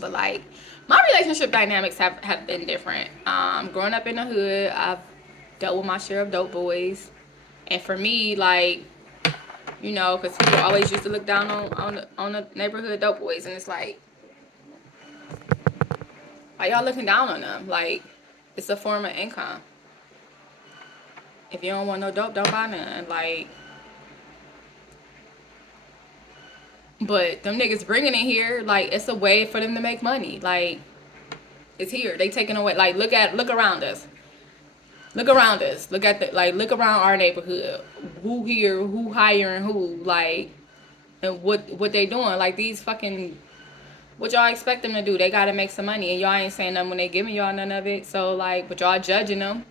But like, my relationship dynamics have been different. Growing up in the hood, I've dealt with my share of dope boys. And for me, like, you know, because people always used to look down on the neighborhood dope boys. And it's like, why y'all looking down on them? Like, it's a form of income. If you don't want no dope, don't buy none. Like, but them niggas bringing it here, like, it's a way for them to make money. Like, it's here. They taking away. Like, look around us. Look around us. Look at look around our neighborhood. Who here? Who hiring who? Like, and what they doing? Like, these fucking, what y'all expect them to do? They gotta make some money, and y'all ain't saying nothing when they giving y'all none of it. So like, but y'all judging them.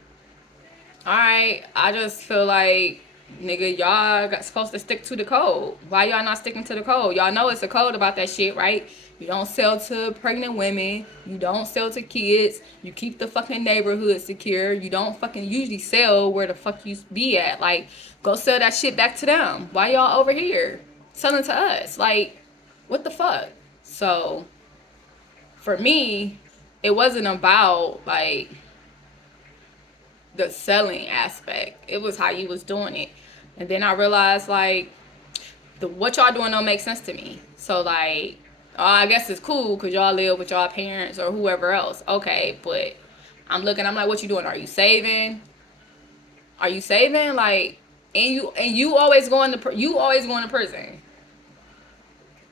All right, I just feel like, nigga, y'all got supposed to stick to the code. Why y'all not sticking to the code? Y'all know it's a code about that shit, right? You don't sell to pregnant women. You don't sell to kids. You keep the fucking neighborhood secure. You don't fucking usually sell where the fuck you be at. Like, go sell that shit back to them. Why y'all over here selling to us? Like, what the fuck? So, for me, it wasn't about, like, the selling aspect. It was how you was doing it. And then I realized, like, what y'all doing don't make sense to me. So like, oh, I guess it's cool because y'all live with y'all parents or whoever else. Okay, but I'm like, what you doing? Are you saving? Are you saving? Like, and you always going to prison.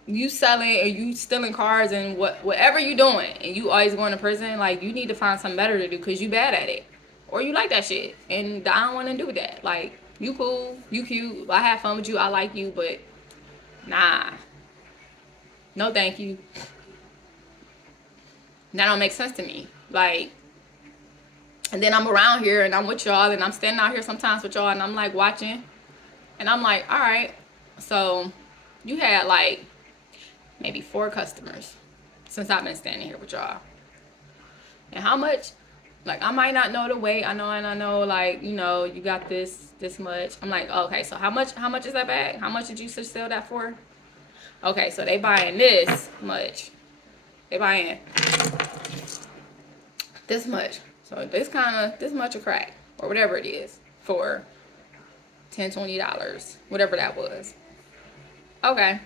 You selling or you stealing cars and whatever you doing, and you always going to prison. Like, you need to find something better to do because you bad at it. Or you like that shit, and I don't want to do that. Like, you cool, you cute, I have fun with you, I like you, but nah, no thank you. That don't make sense to me. Like, and then I'm around here, and I'm with y'all, and I'm standing out here sometimes with y'all, and I'm like watching, and I'm like, all right, so you had like maybe 4 customers since I've been standing here with y'all, and how much? Like, I might not know the weight. I know, like, you know, you got this much. I'm like, okay, so how much is that bag? How much did you sell that for? Okay, so they buying this much. They buying this much. So this much of crack or whatever it is for $10, $20, whatever that was. Okay.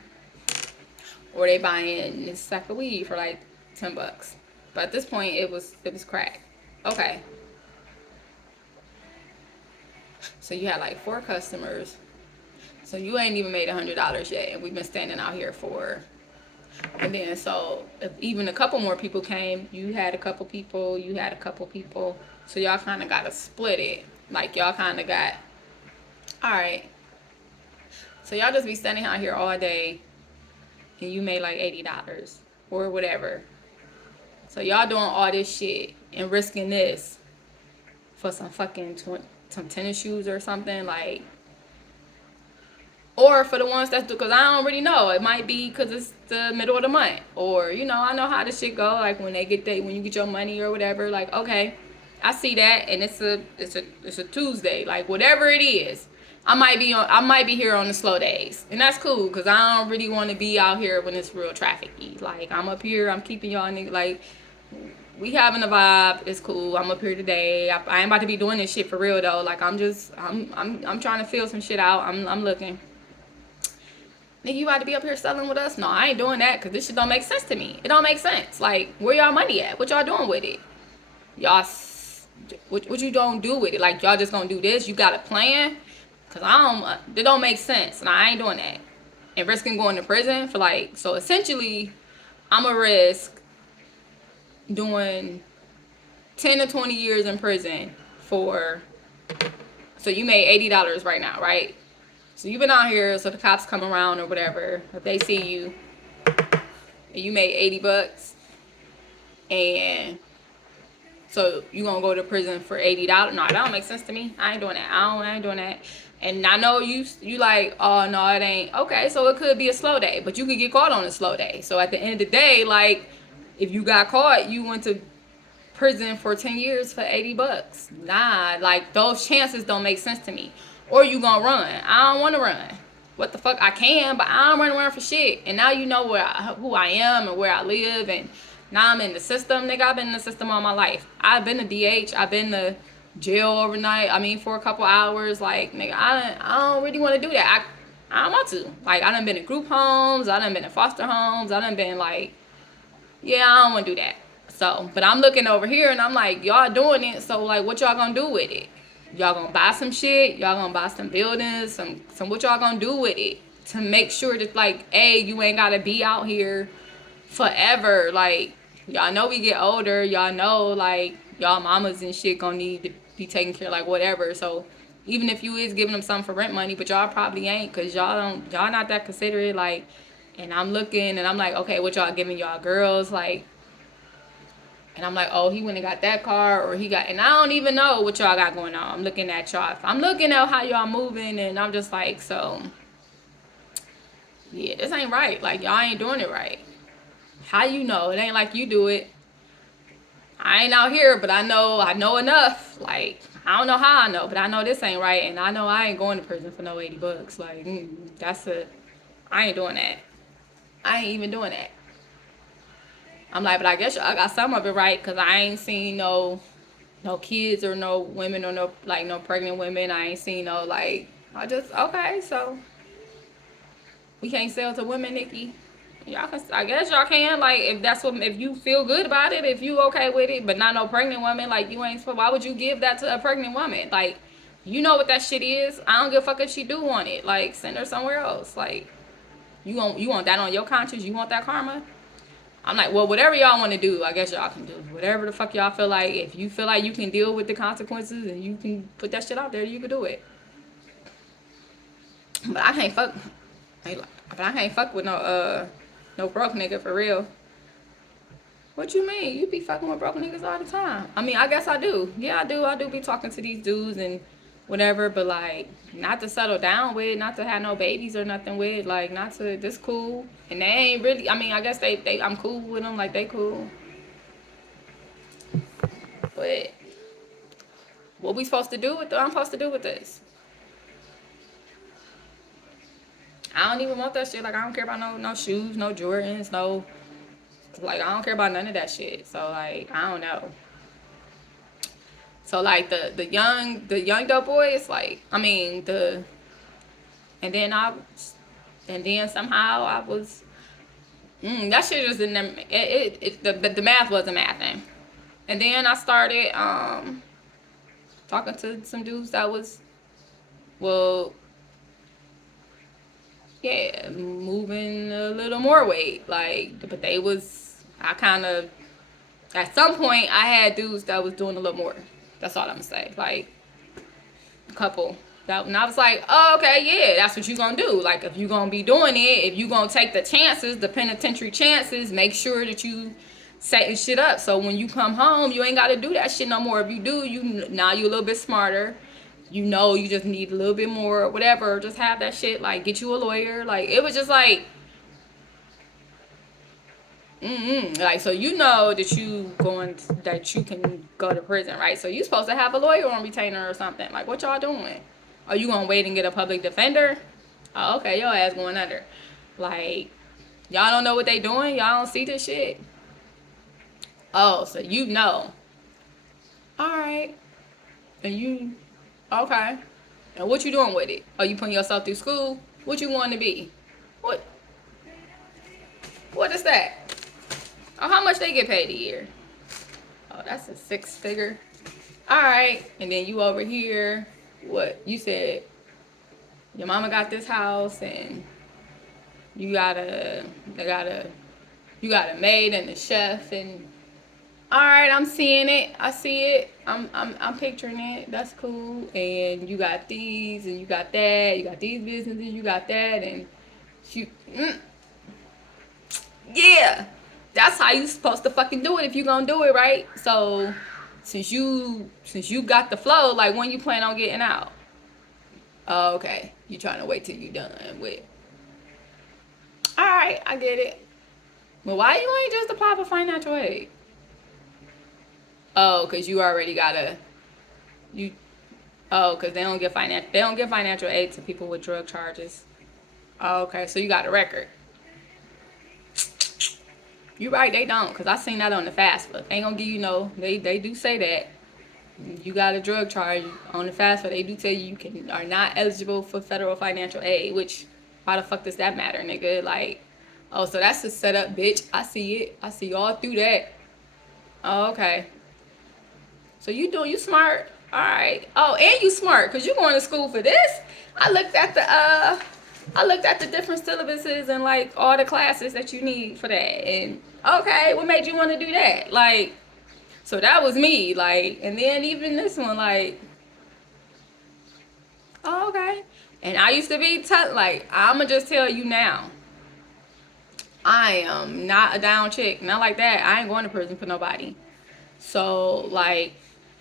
Or they buying this sack of weed for like $10. But at this point, it was crack. Okay. So you had like 4 customers. So you ain't even made $100 yet, and we've been standing out here for. And then so if even a couple more people came, you had a couple people, So y'all kind of got to split it. Like, y'all kind of got, all right. So y'all just be standing out here all day, and you made like $80 or whatever. So y'all doing all this shit and risking this for some fucking some tennis shoes or something, like, or for the ones that do, because I don't really know. It might be because it's the middle of the month, or, you know, I know how this shit go. Like, when you get your money or whatever, like, okay, I see that, and it's a Tuesday, like, whatever it is. I might be here on the slow days, and that's cool because I don't really want to be out here when it's real trafficy. Like, I'm up here, I'm keeping y'all niggas, like, we having a vibe. It's cool. I'm up here today. I ain't about to be doing this shit for real though. Like, I'm trying to feel some shit out. I'm looking. Nigga, you about to be up here selling with us? No, I ain't doing that because this shit don't make sense to me. It don't make sense. Like, where y'all money at? What y'all doing with it? Y'all, what you don't do with it? Like, y'all just gonna do this? You got a plan? Because it don't make sense. And I ain't doing that. And risking going to prison for like, so essentially, I'm a risk doing 10 to 20 years in prison for, so you made $80 right now, right? So you've been out here, so the cops come around or whatever, if they see you and you made $80, and so you gonna go to prison for $80? No, that don't make sense to me. I ain't doing that. I ain't doing that. And I know you like, oh no, it ain't. Okay, so it could be a slow day, but you could get caught on a slow day. So at the end of the day, like, if you got caught, you went to prison for 10 years for $80. Nah, like, those chances don't make sense to me. Or you gonna run. I don't want to run. What the fuck? I can, but I don't want to run for shit. And now you know who I am and where I live, and Now I'm in the system, nigga. I've been in the system all my life. I've been to DH. I've been to jail overnight. I mean, for a couple hours. Like, nigga, I don't really want to do that. I don't want to. Like, I done been in group homes. I done been in foster homes. I done been like, yeah, I don't want to do that. So, but I'm looking over here and I'm like, y'all doing it. So, like, what y'all gonna do with it? Y'all gonna buy some shit? Y'all gonna buy some buildings? Some what y'all gonna do with it? To make sure that, like, A, you ain't gotta be out here forever. Like, y'all know we get older. Y'all know, like, y'all mamas and shit gonna need to be taken care of, like, whatever. So, even if you is giving them something for rent money, but y'all probably ain't, because y'all not that considerate. Like, and I'm looking and I'm like, okay, what y'all giving y'all girls? Like, and I'm like, oh, he went and got that car, or he got, and I don't even know what y'all got going on. I'm looking at y'all. I'm looking at how y'all moving, and I'm just like, so, yeah, this ain't right. Like, y'all ain't doing it right. How you know? It ain't like you do it. I ain't out here, but I know enough. Like, I don't know how I know, but I know this ain't right, and I know I ain't going to prison for no $80. Like, I ain't doing that. I ain't even doing that. I'm like, but I guess I got some of it right, because I ain't seen no kids or no women or no pregnant women. I ain't seen no, like, okay, so we can't sell to women, Nikki. Y'all can, I guess y'all can, like, if you feel good about it, if you okay with it, but not no pregnant woman, like, you ain't supposed, why would you give that to a pregnant woman? Like, you know what that shit is. I don't give a fuck if she do want it. Like, send her somewhere else. Like, you want that on your conscience? You want that karma? I'm like, well, whatever y'all want to do, I guess y'all can do. Whatever the fuck y'all feel like. If you feel like you can deal with the consequences and you can put that shit out there, you can do it. But I can't fuck. But I can't fuck with no broke nigga for real. What you mean? You be fucking with broke niggas all the time. I mean, I guess I do. Yeah, I do. I do be talking to these dudes and whatever, but like, not to settle down with, not to have no babies or nothing with, like, not to, this cool. And they ain't really, I mean, I guess I'm cool with them, like, they cool. But what we supposed to do with I'm supposed to do with this? I don't even want that shit. Like, I don't care about no shoes, no Jordans, no, like, I don't care about none of that shit. So, like, I don't know. So, like, the young dope boys, like, I mean, and then somehow I was, that shit just didn't, the math wasn't mathing. And then I started talking to some dudes that was, well, yeah, moving a little more weight. Like, but at some point, I had dudes that was doing a little more. That's all I'm gonna say. Like, a couple. And I was like, oh, okay, yeah, that's what you gonna do. Like, if you gonna be doing it, if you gonna take the chances, the penitentiary chances, make sure that you setting shit up. So when you come home, you ain't gotta do that shit no more. If you do, now you a little bit smarter. You know, you just need a little bit more, whatever. Just have that shit, like, get you a lawyer. Like, it was just like, like, so you know that you can go to prison, right? So you supposed to have a lawyer on retainer or something. Like, what y'all doing? Are you gonna wait and get a public defender? Oh, okay, your ass going under. Like, y'all don't know what they doing? Y'all don't see this shit? Oh, so you know. Alright. And okay. And what you doing with it? Are you putting yourself through school? What you want to be? What is that? Oh, how much they get paid a year? Oh, that's a 6-figure. Alright. And then you over here, what? You said your mama got this house and you got a maid and a chef, and all right, I'm seeing it. I see it. I'm picturing it. That's cool. And you got these, and you got that. You got these businesses. You got that, and yeah, that's how you supposed to fucking do it if you gonna do it, right? So since you got the flow, like, when you plan on getting out? Oh, okay, you trying to wait till you done with. All right, I get it. Well, why you ain't just apply for financial aid? Oh, cause you already cause they don't give financial aid to people with drug charges. Oh, okay, so you got a record. You right, they don't, because I seen that on the FAFSA. Ain't gonna give you no, they do say that. You got a drug charge on the FAFSA, they do tell you are not eligible for federal financial aid, which, why the fuck does that matter, nigga? Like, oh, so that's the setup, bitch. I see it. I see all through that. Oh, okay. So you smart. All right. Oh, and you smart, because you going to school for this? I looked at the different syllabuses and like all the classes that you need for that. And okay, what made you want to do that? Like, so that was me. Like, and then even this one, like, oh, okay. And I used to be like, I'ma just tell you now, I am not a down chick. Not like that. I ain't going to prison for nobody. So like,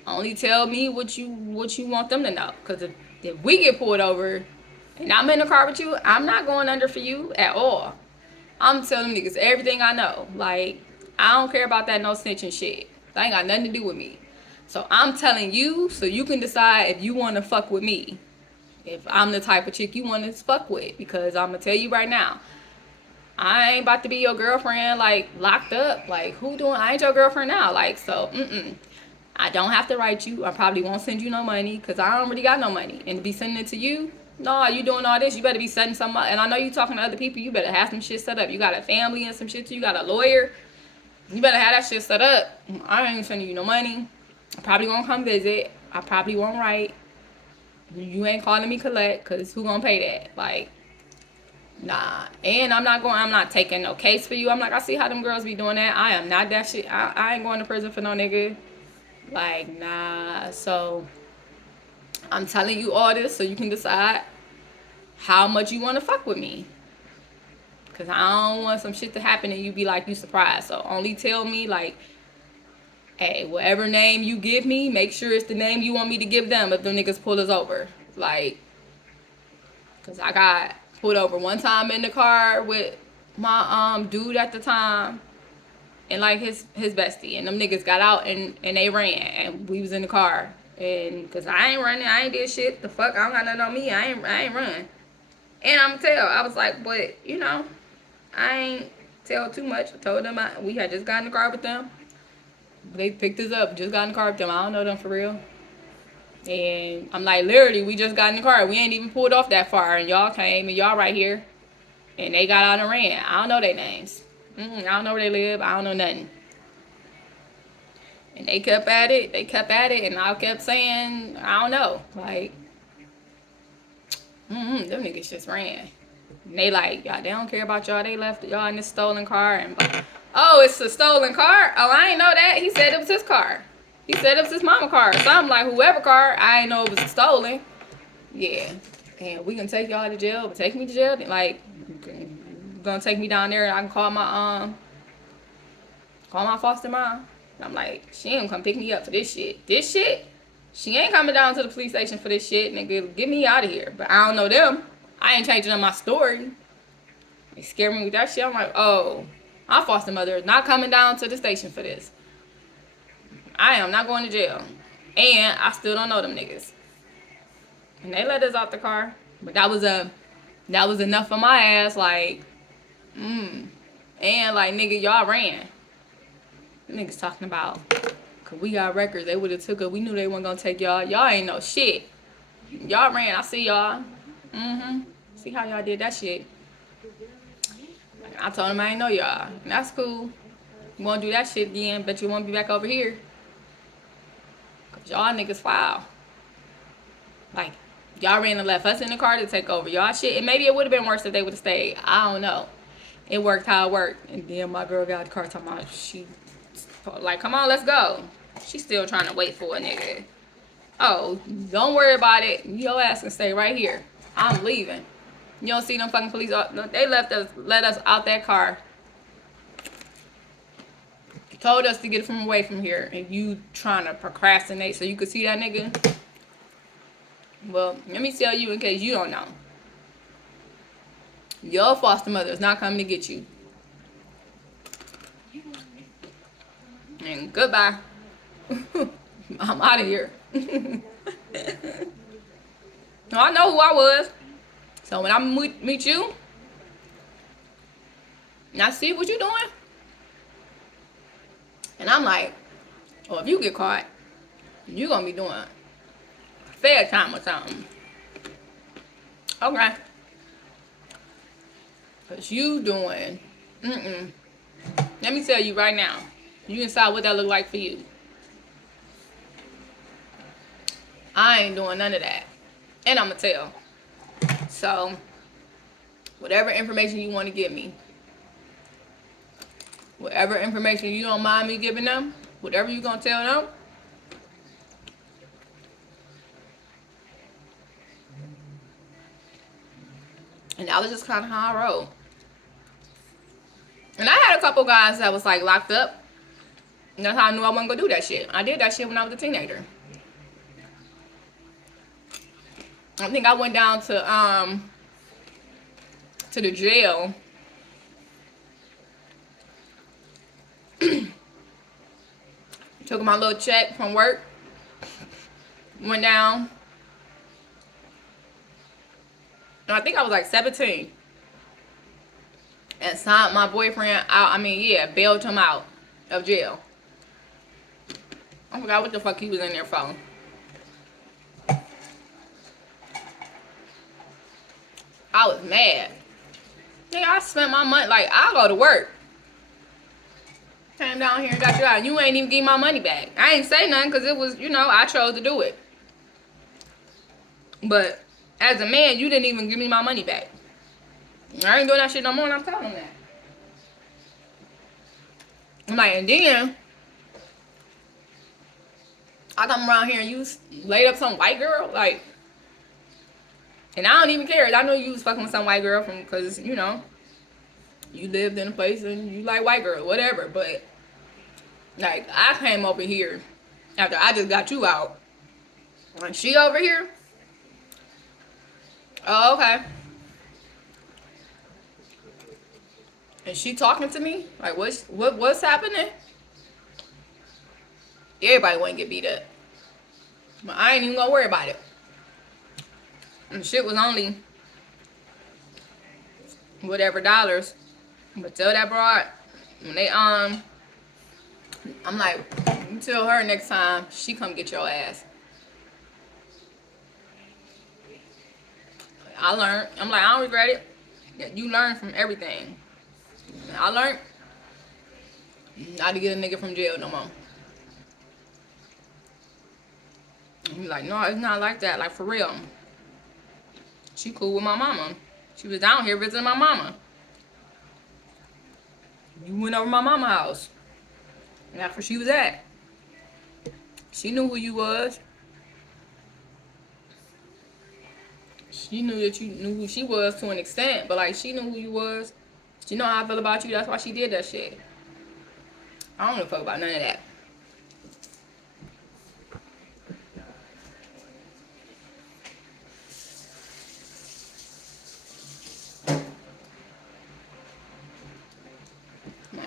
only tell me what you want them to know. Cause if we get pulled over and I'm in the car with you, I'm not going under for you at all. I'm telling them niggas everything I know. Like, I don't care about that no snitching shit. That ain't got nothing to do with me. So I'm telling you so you can decide if you want to fuck with me. If I'm the type of chick you want to fuck with. Because I'm going to tell you right now, I ain't about to be your girlfriend, like, locked up. Like, I ain't your girlfriend now. Like, so, I don't have to write you. I probably won't send you no money because I don't really got no money. And to be sending it to you, no, you doing all this, you better be setting something up. And I know you talking to other people, you better have some shit set up. You got a family and some shit too. You got a lawyer. You better have that shit set up. I ain't sending you no money. I probably won't come visit. I probably won't write. You ain't calling me collect because who gonna pay that? Like, nah. And I'm not taking no case for you. I'm like, I see how them girls be doing that. I am not that shit. I ain't going to prison for no nigga. Like, nah. So I'm telling you all this so you can decide how much you want to fuck with me. Because I don't want some shit to happen and you be like, you surprised. So only tell me, like, hey, whatever name you give me, make sure it's the name you want me to give them if them niggas pull us over. Like, because I got pulled over one time in the car with my dude at the time and like his bestie, and them niggas got out and they ran, and we was in the car, and because I ain't running, I ain't did shit, the fuck, I don't got nothing on me, I ain't run. And I'm tell, I was like, but you know, I ain't tell too much. I told them we had just got in the car with them. They picked us up, just got in the car with them. I don't know them for real. And I'm like, literally, we just got in the car. We ain't even pulled off that far. And y'all came, and y'all right here. And they got out and ran. I don't know their names. I don't know where they live. I don't know nothing. And they kept at it. And I kept saying, I don't know. Like, them niggas just ran. And they like, y'all, they don't care about y'all. They left y'all in this stolen car. And oh, it's a stolen car? Oh, I ain't know that. He said it was his car. He said it was his mama car. So I'm like, whoever car, I ain't know it was stolen. Yeah. And we can take y'all to jail. But take me to jail. Like, gonna take me down there and I can call my foster mom. And I'm like, she ain't come pick me up for this shit. This shit? She ain't coming down to the police station for this shit, nigga. Get me out of here. But I don't know them. I ain't changing up my story. They scare me with that shit. I'm like, oh, my foster mother is not coming down to the station for this. I am not going to jail. And I still don't know them niggas. And they let us out the car. But that was enough for my ass, like, and like, nigga, y'all ran. Niggas talking about, cause we got records, they would have took us. We knew they weren't gonna take y'all. Y'all ain't no shit. Y'all ran. I see y'all. See how y'all did that shit. I told them I ain't know y'all. And that's cool. You wanna do that shit again, bet you won't be back over here. Cause y'all niggas foul. Like, y'all ran and left us in the car to take over y'all shit. And maybe it would have been worse if they would have stayed. I don't know. It worked how it worked. And then my girl got the car talking about, she like, come on, let's go. She's still trying to wait for a nigga. Oh, don't worry about it. Your ass can stay right here. I'm leaving. You don't see them fucking police. They let us out that car. Told us to get from away from here. And you trying to procrastinate so you could see that nigga. Well, let me tell you in case you don't know. Your foster mother is not coming to get you. And goodbye. I'm out of here. No, I know who I was. So when I meet you, and I see what you doing, And I'm like, well, if you get caught, you gonna be doing fair time or something. Okay. Cause you doing, let me tell you right now, you decide what that look like for you. I ain't doing none of that. And I'ma tell. So, whatever information you want to give me, whatever information you don't mind me giving them, whatever you gonna tell them, and that was just kind of how I roll. And I had a couple guys that was like locked up. And that's how I knew I wasn't gonna do that shit. I did that shit when I was a teenager. I think I went down to the jail. Took my little check from work. Went down. And I think I was like 17. And signed my boyfriend out. I mean, yeah, bailed him out of jail. I forgot what the fuck he was in there for. I was mad. Nigga, I spent my money. Like, I'll go to work. Came down here and got you out. You ain't even give my money back. I ain't say nothing because it was, you know, I chose to do it. But as a man, you didn't even give me my money back. I ain't doing that shit no more, and I'm telling him that. I'm like, and then I come around here and you laid up some white girl, like, and I don't even care. I know you was fucking with some white girl from, cause you know, you lived in a place and you like white girl, whatever. But like, I came over here after I just got you out, and she over here. Oh, okay. And she talking to me like, what's happening? Everybody want to get beat up, but I ain't even gonna worry about it. And shit was only whatever dollars. But tell that broad when they I'm like, you tell her next time she come get your ass. I learned. I'm like, I don't regret it. You learn from everything. I learned not to get a nigga from jail no more. He's like, no, it's not like that. Like, for real. She cool with my mama. She was down here visiting my mama. You went over my mama's house. And that's where she was at. She knew who you was. She knew that you knew who she was to an extent. But, like, she knew who you was. She know how I feel about you. That's why she did that shit. I don't give a fuck about none of that.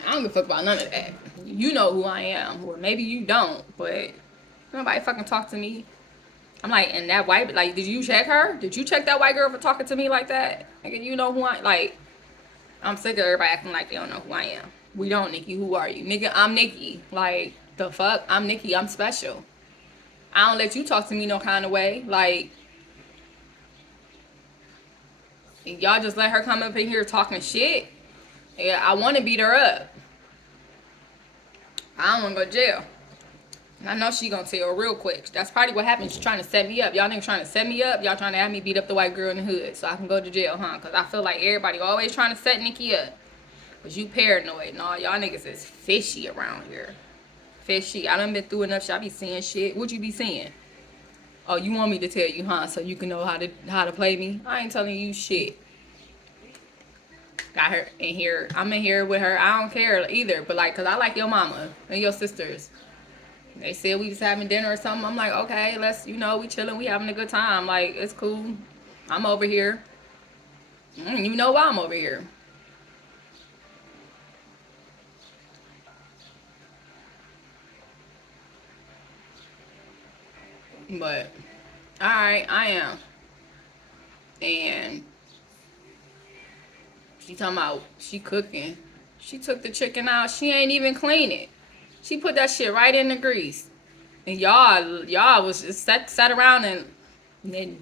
I don't give a fuck about none of that. You know who I am. Or maybe you don't. But nobody fucking talk to me. I'm like, and that white, like, did you check her? Did you check that white girl for talking to me like that? Like, you know who I, like, I'm sick of everybody acting like they don't know who I am. We don't, Nikki. Who are you? Nigga, I'm Nikki. Like, the fuck? I'm Nikki. I'm special. I don't let you talk to me no kind of way. Like, y'all just let her come up in here talking shit. Yeah, I want to beat her up. I don't want to go to jail. And I know she gonna tell real quick. That's probably what happened. She's trying to set me up. Y'all niggas trying to set me up. Y'all trying to have me beat up the white girl in the hood so I can go to jail, huh? Because I feel like everybody always trying to set Nikki up. Because you paranoid. No, y'all niggas is fishy around here. Fishy. I done been through enough shit. I be seeing shit. What you be seeing? Oh, you want me to tell you, huh? So you can know how to play me? I ain't telling you shit. Got her in here. I'm in here with her. I don't care either. But, like, because I like your mama and your sisters. They said we was having dinner or something. I'm like, okay, let's, you know, we chilling. We having a good time. Like, it's cool. I'm over here. You know why I'm over here. But, alright, I am. And she talking about she cooking. She took the chicken out. She ain't even clean it. She put that shit right in the grease. And y'all was just sat around and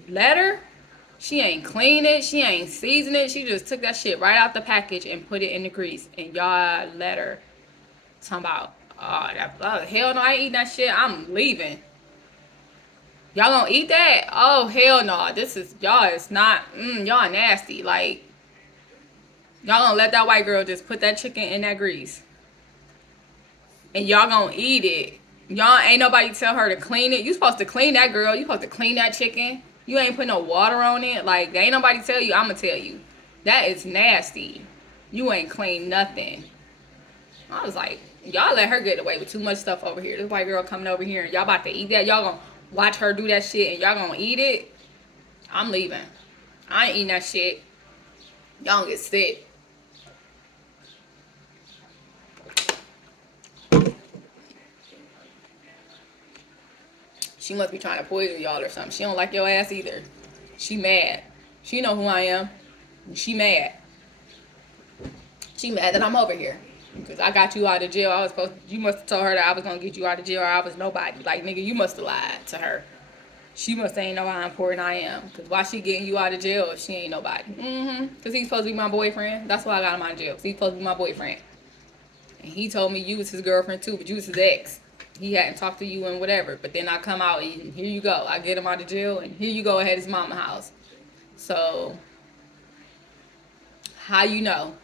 let her. She ain't clean it. She ain't season it. She just took that shit right out the package and put it in the grease. And y'all let her. Talking about, hell no, I ain't eating that shit. I'm leaving. Y'all gonna eat that? Oh, hell no. This is, y'all is not, y'all nasty. Like, y'all gonna let that white girl just put that chicken in that grease. And y'all gonna eat it. Y'all ain't nobody tell her to clean it. You supposed to clean that, girl. You supposed to clean that chicken. You ain't put no water on it. Like, ain't nobody tell you. I'ma tell you. That is nasty. You ain't clean nothing. I was like, y'all let her get away with too much stuff over here. This white girl coming over here and y'all about to eat that. Y'all gonna watch her do that shit and y'all gonna eat it. I'm leaving. I ain't eating that shit. Y'all gonna get sick. She must be trying to poison y'all or something. She don't like your ass either. She mad. She know who I am. She mad. She mad that I'm over here. Because I got you out of jail. You must have told her that I was going to get you out of jail or I was nobody. Like, nigga, you must have lied to her. She must ain't know how important I am. Because why she getting you out of jail if she ain't nobody? Because he's supposed to be my boyfriend. That's why I got him out of jail. Because he's supposed to be my boyfriend. And he told me you was his girlfriend too, but you was his ex. He hadn't talked to you and whatever. But then I come out and here you go. I get him out of jail and here you go at his mama house. So, how you know?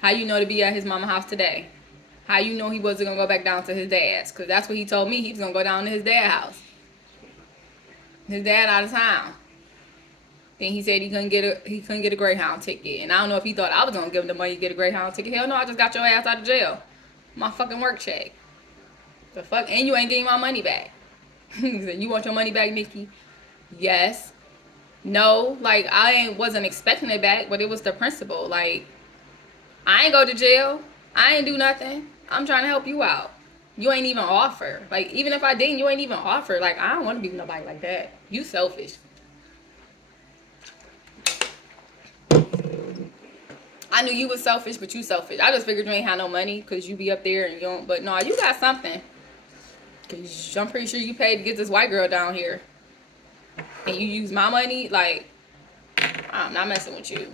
How you know to be at his mama house today? How you know he wasn't going to go back down to his dad's? Because that's what he told me. He was going to go down to his dad's house. His dad out of town. Then he said he couldn't get a Greyhound ticket. And I don't know if he thought I was going to give him the money to get a Greyhound ticket. Hell no, I just got your ass out of jail. My fucking work check. The fuck? And you ain't getting my money back. He said, you want your money back, Nikki? Yes. No. Like, wasn't expecting it back, but it was the principle. Like, I ain't go to jail. I ain't do nothing. I'm trying to help you out. You ain't even offer. Like, even if I didn't, you ain't even offer. Like, I don't want to be with nobody like that. You selfish. I knew you was selfish, but you selfish. I just figured you ain't had no money because you be up there and you don't. But no, you got something. Because I'm pretty sure you paid to get this white girl down here. And you use my money. Like, I'm not messing with you.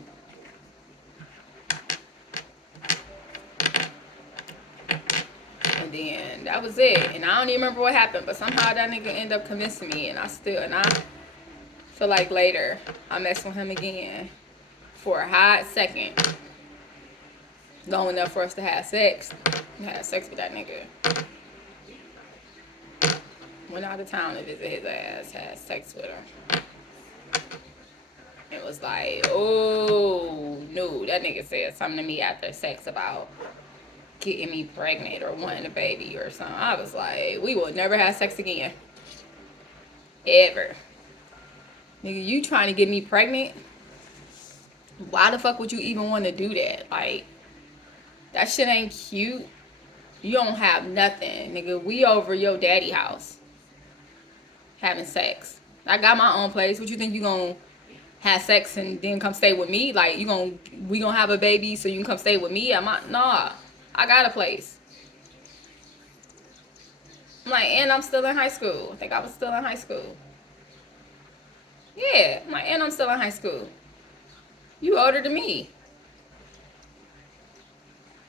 And then that was it. And I don't even remember what happened. But somehow that nigga ended up convincing me. And I feel like later I messed with him again for a hot second. Long enough for us to have sex. I had sex with that nigga. Went out of town to visit his ass. Had sex with her. It was like, oh no. That nigga said something to me after sex about getting me pregnant or wanting a baby or something. I was like, we will never have sex again. Ever. Nigga, you trying to get me pregnant? Why the fuck would you even want to do that? Like, that shit ain't cute. You don't have nothing. Nigga, we over your daddy house. Having sex. I got my own place. What you think you gonna have sex and then come stay with me? Like, we gonna have a baby so you can come stay with me? Nah. I got a place. I'm like, and I'm still in high school. I think I was still in high school. Yeah, I'm like, and I'm still in high school. You older than me.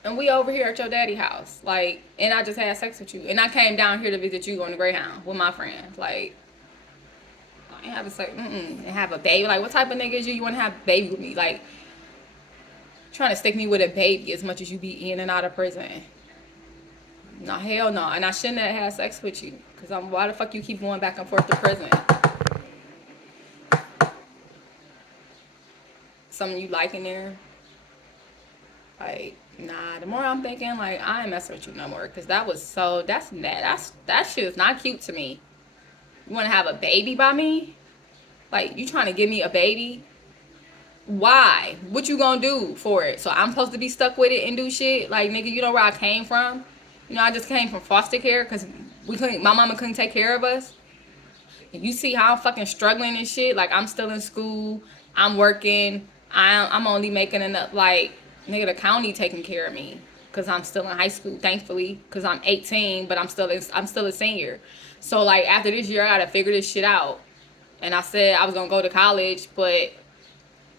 And we over here at your daddy house. Like, and I just had sex with you. And I came down here to visit you on the Greyhound with my friends. Like, I ain't having sex. And have a baby. Like, what type of nigga is you? You want to have a baby with me? Like, trying to stick me with a baby as much as you be in and out of prison. No, hell no. And I shouldn't have had sex with you. Because why the fuck you keep going back and forth to prison? Something you like in there? Like, nah, the more I'm thinking, like, I ain't messing with you no more. Because that shit is not cute to me. You want to have a baby by me? Like, you trying to give me a baby? Why? What you gonna do for it? So I'm supposed to be stuck with it and do shit? Like, nigga, you know where I came from? You know, I just came from foster care because my mama couldn't take care of us. And you see how I'm fucking struggling and shit? Like, I'm still in school. I'm working. I'm only making enough, like, nigga, the county taking care of me. because I'm still in high school, thankfully, because I'm 18, but I'm still a senior. So like after this year, I gotta figure this shit out. And I said I was gonna go to college, but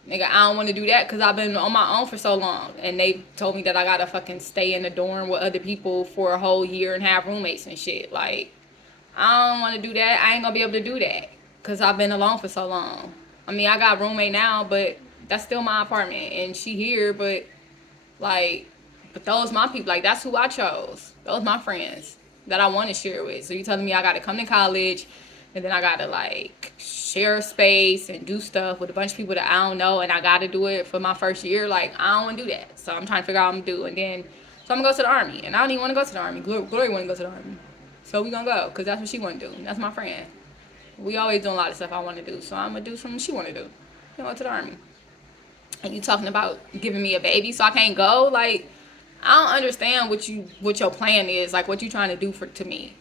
nigga, I don't want to do that because I've been on my own for so long. And they told me that I gotta fucking stay in the dorm with other people for a whole year and have roommates and shit. Like, I don't want to do that. I ain't gonna be able to do that because I've been alone for so long. I mean, I got a roommate now, but that's still my apartment. And she here, but like, but those my people. Like, that's who I chose. Those my friends that I want to share with. So you telling me I gotta come to college and then I gotta like share space and do stuff with a bunch of people that I don't know, and I gotta do it for my first year. Like, I don't want to do that. So I'm trying to figure out what I'm gonna do, and then so I'm gonna go to the army, and I don't even want to go to the army. Glory want to go to the army, so we gonna go because that's what she want to do. That's my friend. We always doing a lot of stuff I want to do, so I'm gonna do something she want to do. We go to the army, and you talking about giving me a baby so I can't go? Like, I don't understand what your plan is. Like, what you trying to do to me.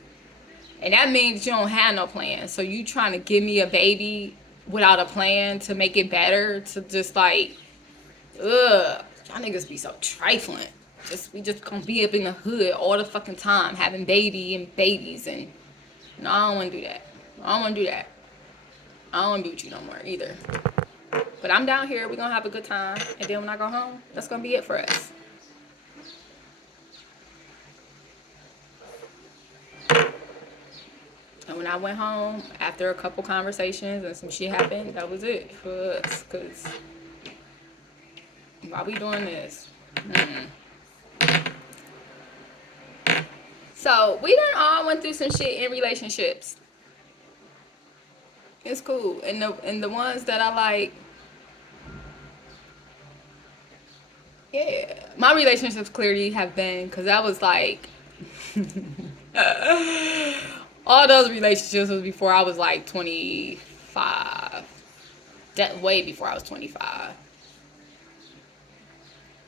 And that means you don't have no plan. So you trying to give me a baby without a plan to make it better, to just like, ugh, y'all niggas be so trifling. We just gonna be up in the hood all the fucking time, having babies, and no, I don't wanna do that. I don't wanna do that. I don't wanna be with you no more either. But I'm down here, we gonna have a good time, and then when I go home, that's gonna be it for us. And when I went home, after a couple conversations and some shit happened, that was it for us. Because why we doing this? So we done all went through some shit in relationships. It's cool. And the ones that I like, yeah. My relationships clearly have been, because that was like... all those relationships was before I was like 25. That way before I was 25.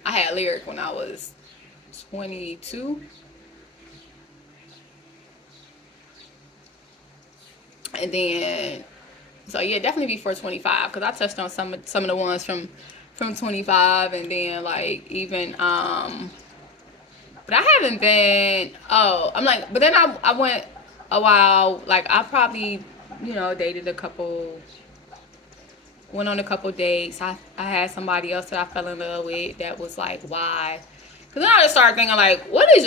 I had Lyric when I was 22. And then, so yeah, definitely before 25, because I touched on some of the ones from 25, and then like even but I haven't been, I'm like, but then I went a while, like I probably, dated a couple, went on a couple dates. I had somebody else that I fell in love with that was like, why? Because then I just started thinking like, what is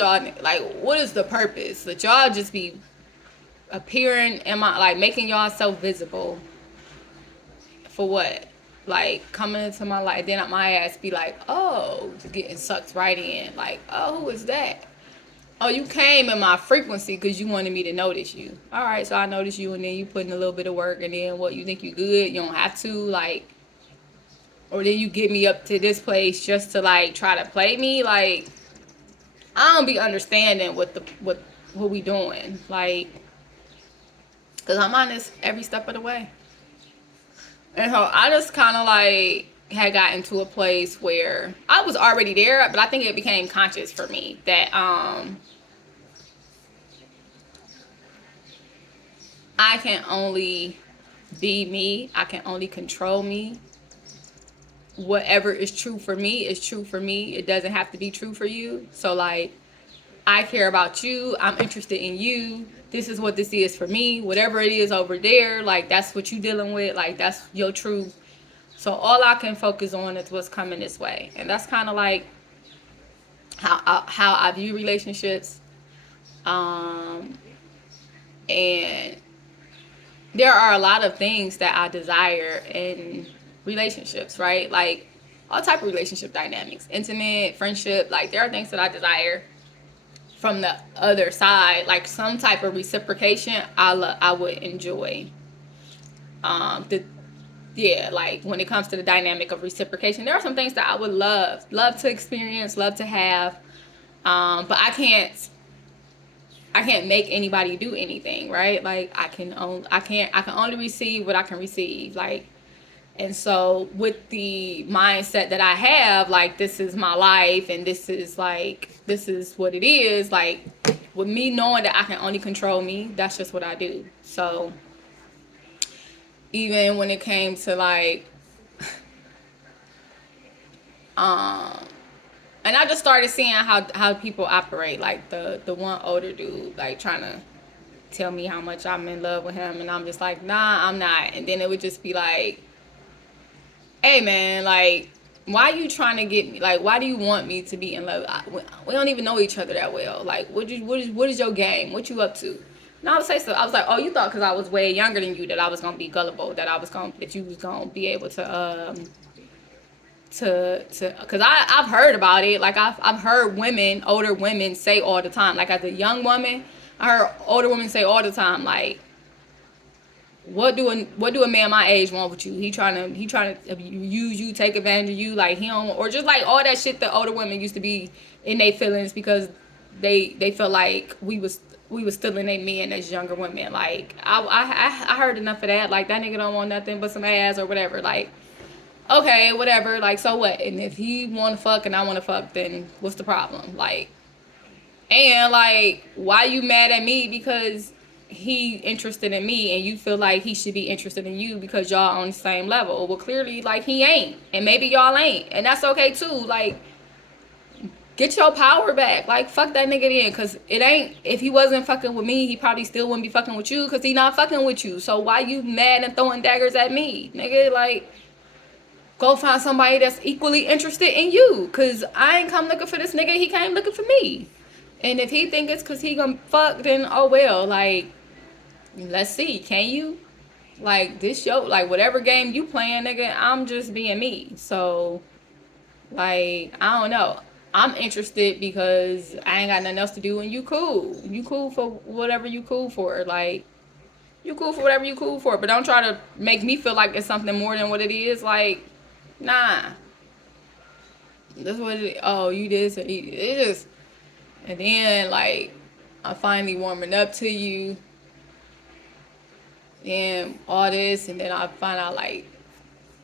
the purpose? That y'all just be appearing, like making y'all so visible for what? Like coming into my life, then my ass be like, oh, just getting sucked right in. Like, oh, who is that? Oh, you came in my frequency because you wanted me to notice you. All right, so I noticed you, and then you put in a little bit of work, and then what, you think you good? You don't have to, like, or then you get me up to this place just to like try to play me. Like, I don't be understanding what we doing. Like, because I'm honest every step of the way. And so I just kind of like had gotten to a place where I was already there, but I think it became conscious for me that I can only be me. I can only control me. Whatever is true for me is true for me. It doesn't have to be true for you. So like, I care about you. I'm interested in you. This is what this is for me. Whatever it is over there, like that's what you dealing with. Like that's your truth. So all I can focus on is what's coming this way. And that's kind of like how I view relationships. And there are a lot of things that I desire in relationships, right? Like all type of relationship dynamics, intimate, friendship. Like there are things that I desire from the other side, like some type of reciprocation. I would enjoy. Like when it comes to the dynamic of reciprocation, there are some things that I would love to experience, love to have. But I can't make anybody do anything, right? Like I can only receive what I can receive. Like, and so with the mindset that I have, like this is my life and this is what it is, like with me knowing that I can only control me, that's just what I do. So even when it came to like And I just started seeing how people operate. Like the one older dude, like trying to tell me how much I'm in love with him, and I'm just like, nah, I'm not. And then it would just be like, hey man, like, why you trying to get me? Like, why do you want me to be in love? We don't even know each other that well. Like, what is your game? What you up to? And I would say so. I was like, oh, you thought because I was way younger than you that I was gonna be gullible, that you was gonna be able to because I've heard about it. Like I've heard older women say all the time. Like as a young woman, I heard older women say all the time, like, what do a man my age want with you? He trying to use you, take advantage of you, like he don't, or just like all that shit that older women used to be in their feelings because they felt like we was stealing their men as younger women. Like I heard enough of that. Like that nigga don't want nothing but some ass or whatever. Like, okay, whatever, like, so what? And if he want to fuck and I want to fuck, then what's the problem? Like, and, like, why you mad at me because he interested in me and you feel like he should be interested in you because y'all on the same level? Well, clearly, like, he ain't. And maybe y'all ain't. And that's okay, too. Like, get your power back. Like, fuck that nigga then. Because it ain't, if he wasn't fucking with me, he probably still wouldn't be fucking with you because he not fucking with you. So why you mad and throwing daggers at me? Nigga, like, go find somebody that's equally interested in you. Cause I ain't come looking for this nigga. He came looking for me. And if he think it's cause he gonna fuck, then oh well. Like, let's see. Can you? Like, this show, like whatever game you playing, nigga, I'm just being me. So, like, I don't know. I'm interested because I ain't got nothing else to do and you cool. You cool for whatever you cool for. Like, you cool for whatever you cool for. But don't try to make me feel like it's something more than what it is. Like, nah. That's what it is. Oh, you this. It just, and then, like, I'm finally warming up to you. And all this. And then I find out, like,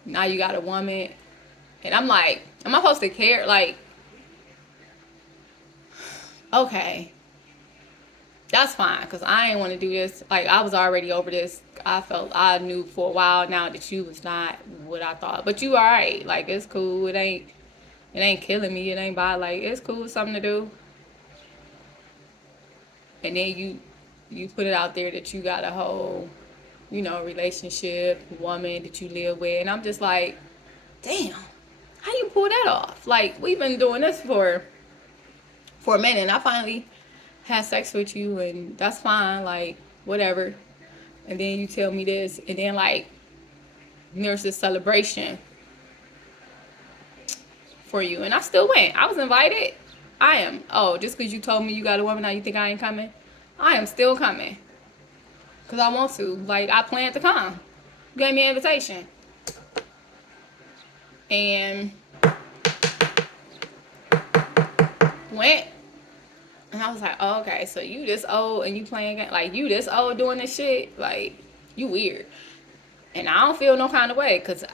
now you got a woman. And I'm like, am I supposed to care? Like, okay. That's fine. Because I ain't want to do this. Like, I was already over this. I knew for a while now that you was not what I thought. But you alright. Like, it's cool. It ain't killing me. It ain't bad. Like, it's cool. It's something to do. And then you put it out there that you got a whole, relationship, woman that you live with. And I'm just like, damn, how you pull that off? Like, we've been doing this for a minute. And I finally had sex with you. And that's fine. Like, whatever. And then you tell me this. And then, like, there's this celebration for you. And I still went. I was invited. I am. Oh, just because you told me you got a woman now you think I ain't coming? I am still coming. Because I want to. Like, I planned to come. You gave me an invitation. And went. And I was like, oh, okay, so you this old and you playing games? Like, you this old doing this shit? Like, you weird. And I don't feel no kind of way. Because,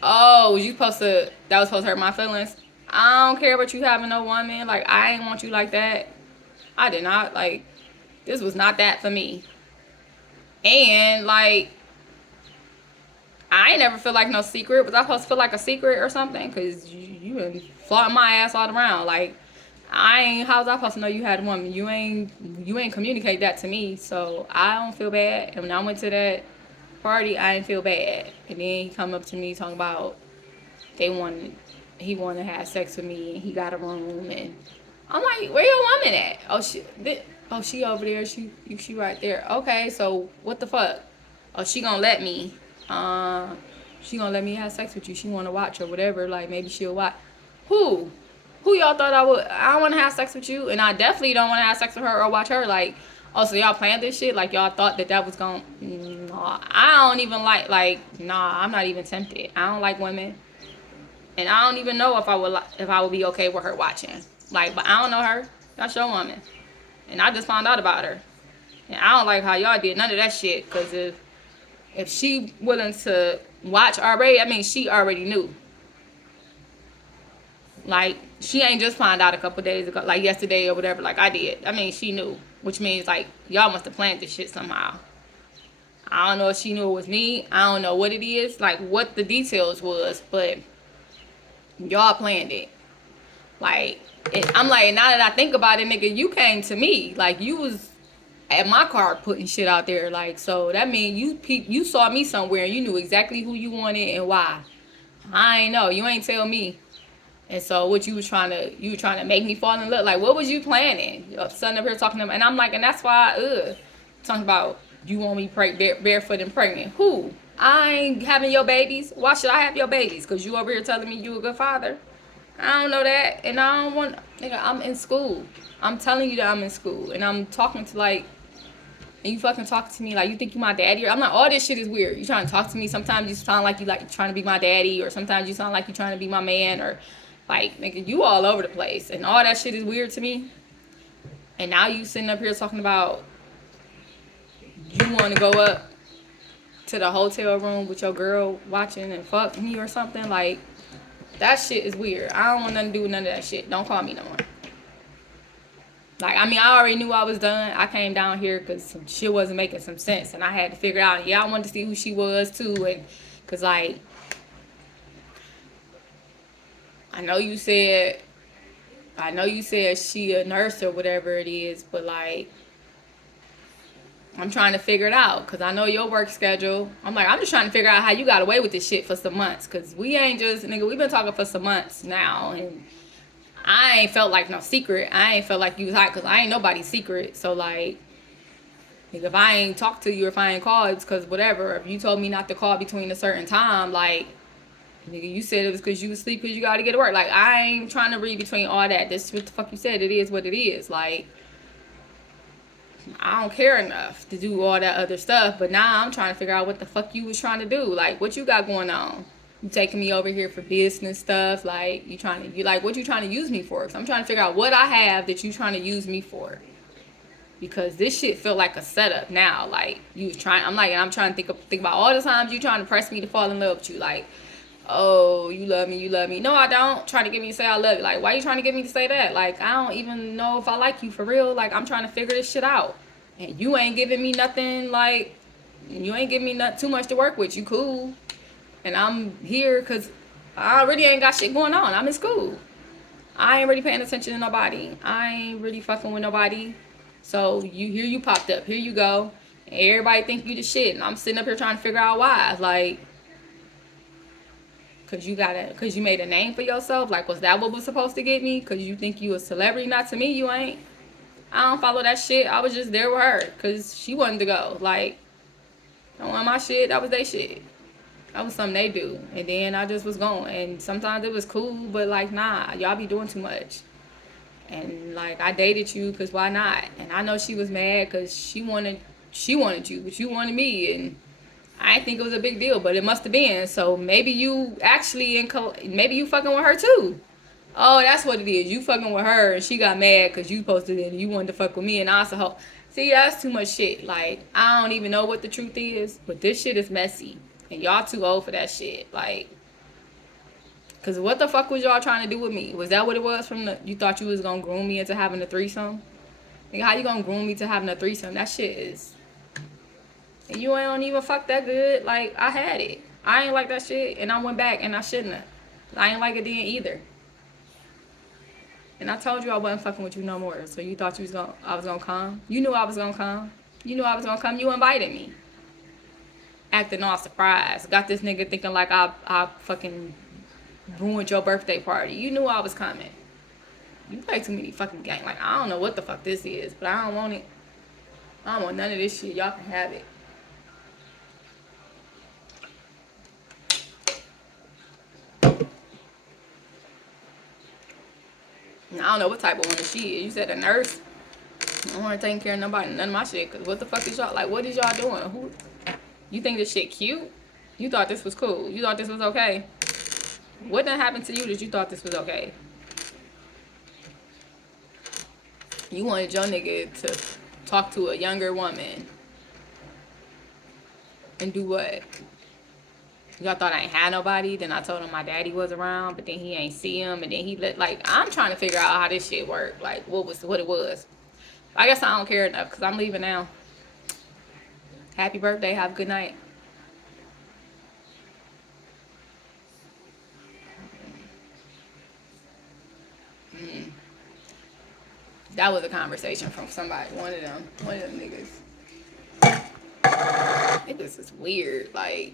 that was supposed to hurt my feelings? I don't care about you having no woman. Like, I ain't want you like that. I did not. Like, this was not that for me. And, like, I ain't never feel like no secret. Was I supposed to feel like a secret or something? Because you been flaunting my ass all around. Like, how was I supposed to know you had a woman? You ain't communicate that to me. So, I don't feel bad. And when I went to that party, I didn't feel bad. And then he come up to me talking about he wanted to have sex with me and he got a room. And I'm like, where your woman at? She over there. She right there. Okay, so what the fuck? Oh, she gonna let me. She gonna let me have sex with you. She wanna watch or whatever. Like, maybe she'll watch. Who y'all thought I would? I don't wanna have sex with you, and I definitely don't wanna have sex with her or watch her. Like, oh, so y'all planned this shit? Like, y'all thought that was gonna? Nah, I don't even like. Nah, I'm not even tempted. I don't like women, and I don't even know if I would be okay with her watching. Like, but I don't know her. That's your woman. And I just found out about her. And I don't like how y'all did none of that shit. Because if she willing to watch already, I mean, she already knew. Like, she ain't just found out a couple days ago, like yesterday or whatever, like I did. I mean, she knew. Which means, like, y'all must have planned this shit somehow. I don't know if she knew it was me. I don't know what it is. Like, what the details was. But y'all planned it. Like, I'm like, now that I think about it, nigga, you came to me. Like, you was at my car putting shit out there. Like, so that means you saw me somewhere and you knew exactly who you wanted and why. I ain't know. You ain't tell me. And so what you were trying to make me fall in love. Like, what was you planning? Your son up here talking to him. And I'm like, and that's why, talking about you want me barefoot and pregnant. Who? I ain't having your babies. Why should I have your babies? Because you over here telling me you a good father. I don't know that. And I don't want, nigga, I'm in school. I'm telling you that I'm in school. And I'm talking to like, and you fucking talk to me like you think you my daddy. I'm like, all this shit is weird. You trying to talk to me. Sometimes you sound like you like trying to be my daddy, or sometimes you sound like you trying to be my man, or like, nigga, you all over the place. And all that shit is weird to me. And now you sitting up here talking about you want to go up to the hotel room with your girl watching and fuck me or something. Like, that shit is weird. I don't want nothing to do with none of that shit. Don't call me no more. Like, I mean, I already knew I was done. I came down here because some shit wasn't making some sense. And I had to figure out, yeah, I wanted to see who she was, too. And because, like, I know you said she a nurse or whatever it is. But, like, I'm trying to figure it out because I know your work schedule. I'm like, I'm just trying to figure out how you got away with this shit for some months. Because we ain't just, nigga, we've been talking for some months now. And I ain't felt like no secret. I ain't felt like you was hot because I ain't nobody's secret. So, like, if I ain't talked to you or if I ain't called, it's because whatever. If you told me not to call between a certain time, like, nigga, you said it was because you was asleep because you got to get to work. Like, I ain't trying to read between all that. This is what the fuck you said. It is what it is. Like, I don't care enough to do all that other stuff. But now I'm trying to figure out what the fuck you was trying to do. Like, what you got going on? You taking me over here for business stuff? Like, you like, what you trying to use me for? Because I'm trying to figure out what I have that you trying to use me for. Because this shit feel like a setup now. Like, you was trying, I'm trying to think about all the times you trying to press me to fall in love with you. Like, oh, you love me. No, I don't. Trying to get me to say I love you. Like, why you trying to get me to say that? Like, I don't even know if I like you for real. Like, I'm trying to figure this shit out. And you ain't giving me nothing, like, you ain't giving me not too much to work with. You cool. And I'm here because I already ain't got shit going on. I'm in school. I ain't really paying attention to nobody. I ain't really fucking with nobody. So you popped up. Here you go. And everybody think you the shit. And I'm sitting up here trying to figure out why. Like, cause you made a name for yourself. Like, was that what was supposed to get me? Cause you think you a celebrity? Not to me, you ain't. I don't follow that shit. I was just there with her. Cause she wanted to go. Like, I don't want my shit. That was their shit. That was something they do. And then I just was going. And sometimes it was cool, but like, nah, y'all be doing too much. And like, I dated you because why not? And I know she was mad because she wanted you, but you wanted me. And I didn't think it was a big deal, but it must have been. So maybe you actually, maybe you fucking with her too. Oh, that's what it is. You fucking with her and she got mad because you posted it and you wanted to fuck with me. And I also, see, that's too much shit. Like, I don't even know what the truth is, but this shit is messy. And y'all too old for that shit. Like, because what the fuck was y'all trying to do with me? Was that what it was you thought you was going to groom me into having a threesome? Like, how you going to groom me to having a threesome? That shit is... And you ain't even fuck that good. Like, I had it. I ain't like that shit, and I went back, and I shouldn't have. I ain't like it then either. And I told you I wasn't fucking with you no more. So you thought I was gonna come? You knew I was gonna come. You knew I was gonna come. You invited me. Acting all surprised. Got this nigga thinking like I fucking ruined your birthday party. You knew I was coming. You play too many fucking games. Like, I don't know what the fuck this is, but I don't want it. I don't want none of this shit. Y'all can have it. And I don't know what type of woman she is. You said a nurse. I don't want to take care of nobody, none of my shit. Cause what the fuck is y'all, like, what is y'all doing? Who? You think this shit cute? You thought this was cool. You thought this was okay. What done happened to you that you thought this was okay? You wanted your nigga to talk to a younger woman and do what? Y'all thought I ain't had nobody. Then I told him my daddy was around, but then he ain't see him, and then he like, I'm trying to figure out how this shit worked. Like, what it was. I guess I don't care enough because I'm leaving now. Happy birthday. Have a good night. That was a conversation from somebody, one of them niggas. Niggas is weird, like.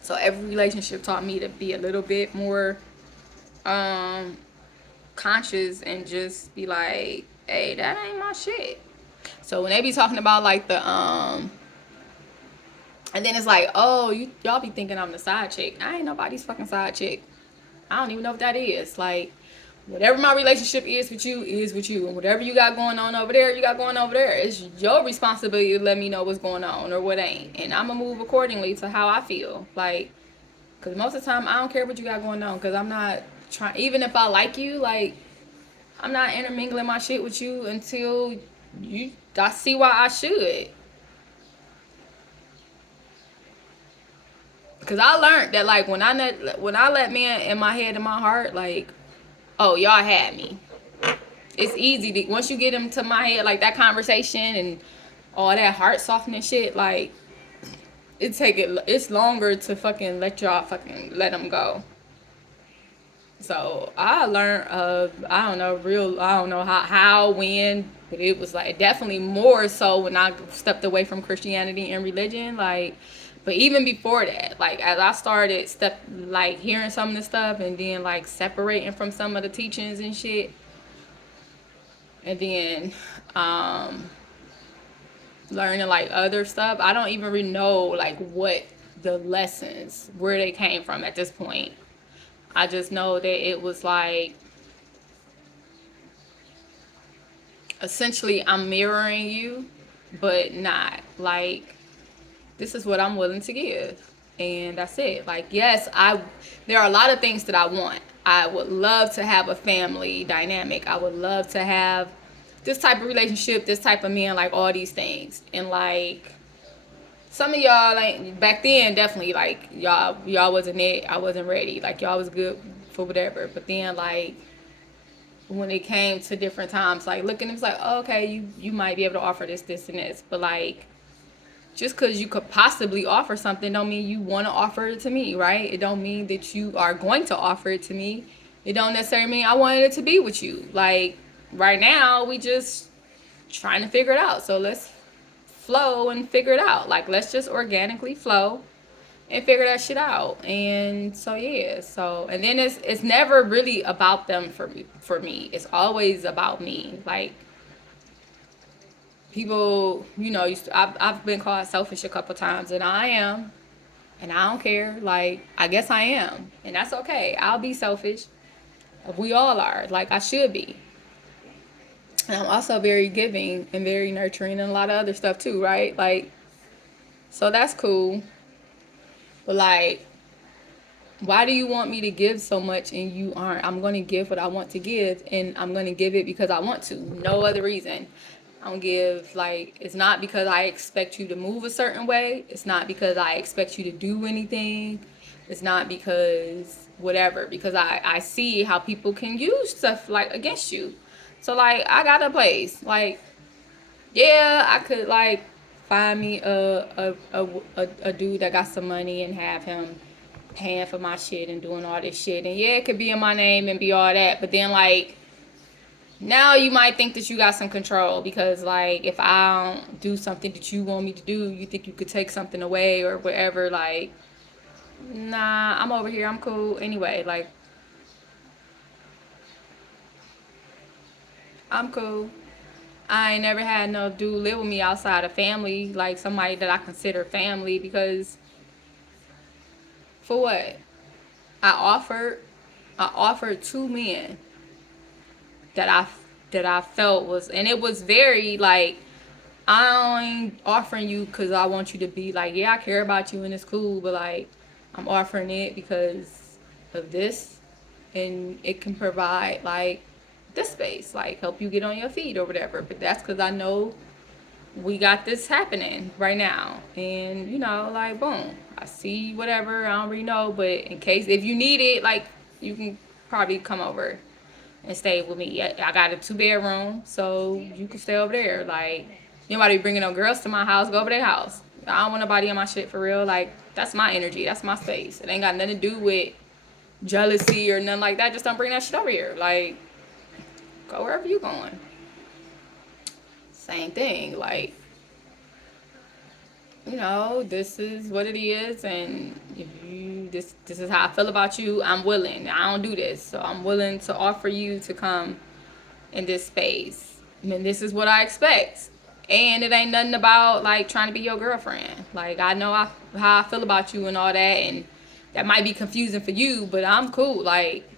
So every relationship taught me to be a little bit more conscious and just be like, hey, that ain't my shit. So when they be talking about like the and then it's like, oh, y'all be thinking I'm the side chick. I ain't nobody's fucking side chick. I don't even know what that is. Like, whatever my relationship is with you, and whatever you got going on over there, you got going over there. It's your responsibility to let me know what's going on or what ain't, and I'm gonna move accordingly to how I feel. Like, because most of the time I don't care what you got going on, because I'm not trying. Even if I like you, like, I'm not intermingling my shit with you until I see why I should. Cause I learned that, like, when I let men in my head and my heart, like, oh, y'all had me. It's easy to, once you get them to my head, like that conversation and all that heart softening shit, like, it's longer to fucking let y'all fucking let them go. So I learned I don't know how, when, but it was like definitely more so when I stepped away from Christianity and religion, like. But even before that, like, as I started hearing some of the stuff and then like separating from some of the teachings and shit, and then learning like other stuff, I don't even really know like what the lessons, where they came from at this point. I just know that it was like, essentially, I'm mirroring you, but not. Like, this is what I'm willing to give. And that's it. Like, yes, there are a lot of things that I want. I would love to have a family dynamic. I would love to have this type of relationship, this type of man, like all these things. And like, some of y'all, like, back then, definitely, like, y'all wasn't it. I wasn't ready. Like, y'all was good for whatever. But then, like, when it came to different times, like, looking, it was like, oh, okay, you might be able to offer this, and this. But, like, just because you could possibly offer something don't mean you want to offer it to me, right? It don't mean that you are going to offer it to me. It don't necessarily mean I wanted it to be with you. Like, right now, we just trying to figure it out. So let's flow and figure it out. Like, let's just organically flow and figure that shit out. And so, yeah. So, and then it's never really about them for me. It's always about me. Like, people, I've been called selfish a couple times, and I am, and I don't care. Like, I guess I am, and that's okay. I'll be selfish. We all are. Like, I should be. And I'm also very giving and very nurturing and a lot of other stuff too, right? Like, so that's cool. But like, why do you want me to give so much and you aren't? I'm going to give what I want to give, and I'm going to give it because I want to. No other reason. I don't give, like, it's not because I expect you to move a certain way. It's not because I expect you to do anything. It's not because whatever. Because I see how people can use stuff, like, against you. So, like, I got a place. Like, yeah, I could, like, find me a dude that got some money and have him paying for my shit and doing all this shit. And yeah, it could be in my name and be all that. But then, like, now you might think that you got some control because, like, if I don't do something that you want me to do, you think you could take something away or whatever. Like, nah, I'm over here. I'm cool. Anyway, like, I'm cool. I ain't never had no dude live with me outside of family, like somebody that I consider family, because for what? I offered two men that I felt was, and it was very like, I ain't offering you because I want you to be like, yeah, I care about you and it's cool, but like, I'm offering it because of this, and it can provide like this space, like help you get on your feet or whatever. But that's because I know we got this happening right now, and like, boom, I see whatever. I don't really know, but in case if you need it, like, you can probably come over and stay with me. I got a 2-bedroom, so you can stay over there. Like, nobody bringing no girls to my house. Go over their house. I don't want nobody on my shit for real. Like, that's my energy. That's my space. It ain't got nothing to do with jealousy or nothing like that. Just don't bring that shit over here. Like, Go wherever you going. Same thing. Like, you know, this is what it is, and if you this is how I feel about you, I'm willing. I don't do this, so I'm willing to offer you to come in this space. And this is what I expect. And it ain't nothing about like trying to be your girlfriend. Like, I know how I feel about you and all that, and that might be confusing for you, but I'm cool. Like,